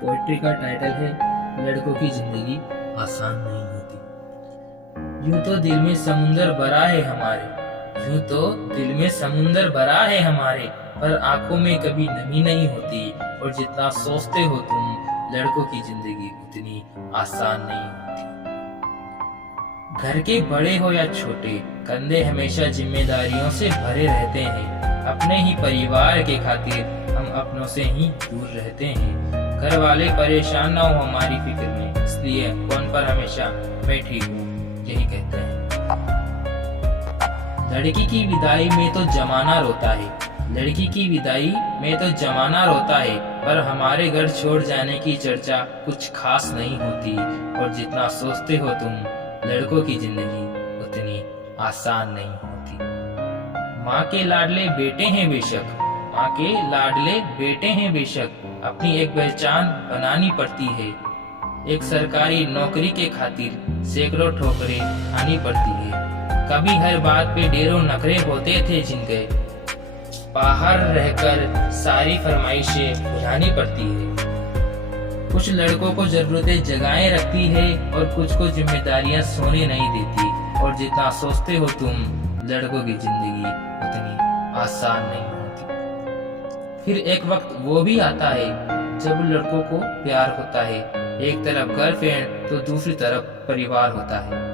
Poetry का title है लड़कों की जिंदगी आसान नहीं होती। यूं तो दिल में समुंदर भरा है हमारे, यूं तो दिल में समुंदर भरा है हमारे, पर आंखों में कभी नमी नहीं होती। और जितना सोचते हो तुम, लड़कों की जिंदगी उतनी आसान नहीं होती। घर के बड़े हो या छोटे, कंधे हमेशा जिम्मेदारियों से भरे रहते हैं। अपने ही परिवार के खातिर हम अपनों से ही दूर रहते हैं। घर वाले परेशान ना हो हमारी फिक्र में, इसलिए फोन पर हमेशा मैं ठीक हूँ यही कहते हैं। लड़की की विदाई में तो जमाना रोता है, लड़की की विदाई में तो जमाना रोता है, पर हमारे घर छोड़ जाने की चर्चा कुछ खास नहीं होती। और जितना सोचते हो तुम, लड़कों की जिंदगी उतनी आसान नहीं होती। माँ के लाडले बेटे हैं बेशक, माँ के लाडले बेटे हैं बेशक, अपनी एक पहचान बनानी पड़ती है। एक सरकारी नौकरी के खातिर सैकड़ों ठोकरें खानी पड़ती है। कभी हर बात पे ढेरों नखरे होते थे जिनके, बाहर रहकर सारी फरमाइशें बुझानी पड़ती है। कुछ लड़कों को जरूरतें जगाए रखती है और कुछ को जिम्मेदारियां सोने नहीं देती। और जितना सोचते हो तुम, लड़कों की जिंदगी उतनी आसान नहीं होती। फिर एक वक्त वो भी आता है जब लड़कों को प्यार होता है, एक तरफ गर्लफ्रेंड तो दूसरी तरफ परिवार होता है।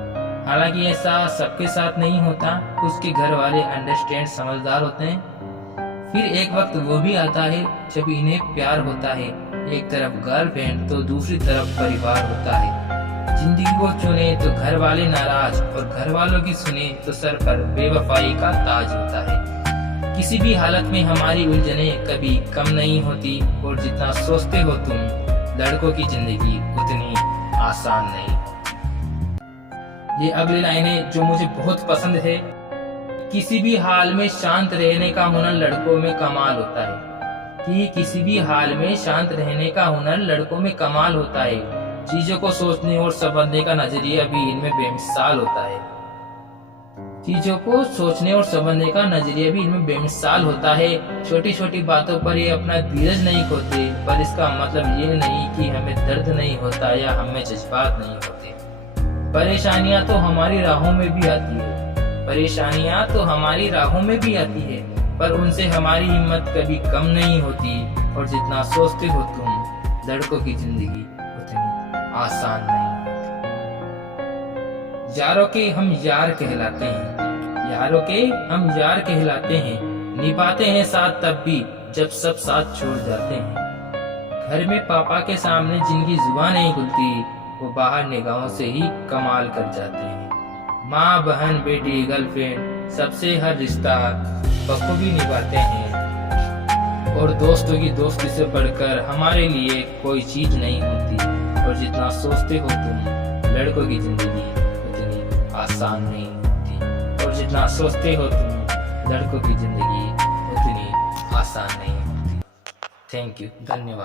हालांकि ऐसा सबके साथ नहीं होता, कुछ के घर वाले अंडरस्टैंड समझदार होते हैं। फिर एक वक्त वो भी आता है जब इन्हें प्यार होता है, एक तरफ गर्लफ्रेंड तो दूसरी तरफ परिवार होता है। जिंदगी को चुने तो घर वाले नाराज, और घर वालों की सुने तो सर पर बेवफाई का ताज होता है। किसी भी हालत में हमारी उलझने कभी कम नहीं होती। और जितना सोचते हो तुम, लड़कों की जिंदगी उतनी आसान नहीं। ये अगली लाइनें जो मुझे बहुत पसंद है, किसी भी हाल में शांत रहने का हुनर लड़कों में कमाल होता है। कि किसी भी हाल में शांत रहने का हुनर लड़कों में कमाल होता है। चीजों को सोचने और समझने का नजरिया भी इनमें बेमिसाल होता है। चीजों को सोचने और समझने का नजरिया भी इनमें बेमिसाल होता है। छोटी छोटी बातों पर ये अपना धीरज नहीं खोते, पर इसका मतलब ये नहीं कि हमें दर्द नहीं होता या हमें जज्बात नहीं होते। परेशानियां तो हमारी राहों में भी आती है, परेशानियां तो हमारी राहों में भी आती है, पर उनसे हमारी हिम्मत कभी कम नहीं होती। और जितना सोचते हो तुम, लड़कों की जिंदगी उतनी आसान नहीं होती। यारों के हम यार कहलाते हैं, यारों के हम यार कहलाते हैं, निभाते हैं साथ तब भी जब सब साथ छोड़ जाते हैं। घर में पापा के सामने जिनकी जुबान नहीं खुलती, वो बाहर निगाहों से ही कमाल कर जाते हैं। माँ, बहन, बेटी, गर्लफ्रेंड, सबसे हर रिश्ता बखूबी निभाते हैं। और दोस्तों की दोस्ती से बढ़कर हमारे लिए कोई चीज नहीं होती। और जितना सोचते हो तुम, लड़कों की जिंदगी उतनी आसान नहीं होती। और जितना सोचते हो तुम, लड़कों की जिंदगी उतनी आसान नहीं होती। थैंक यू, धन्यवाद।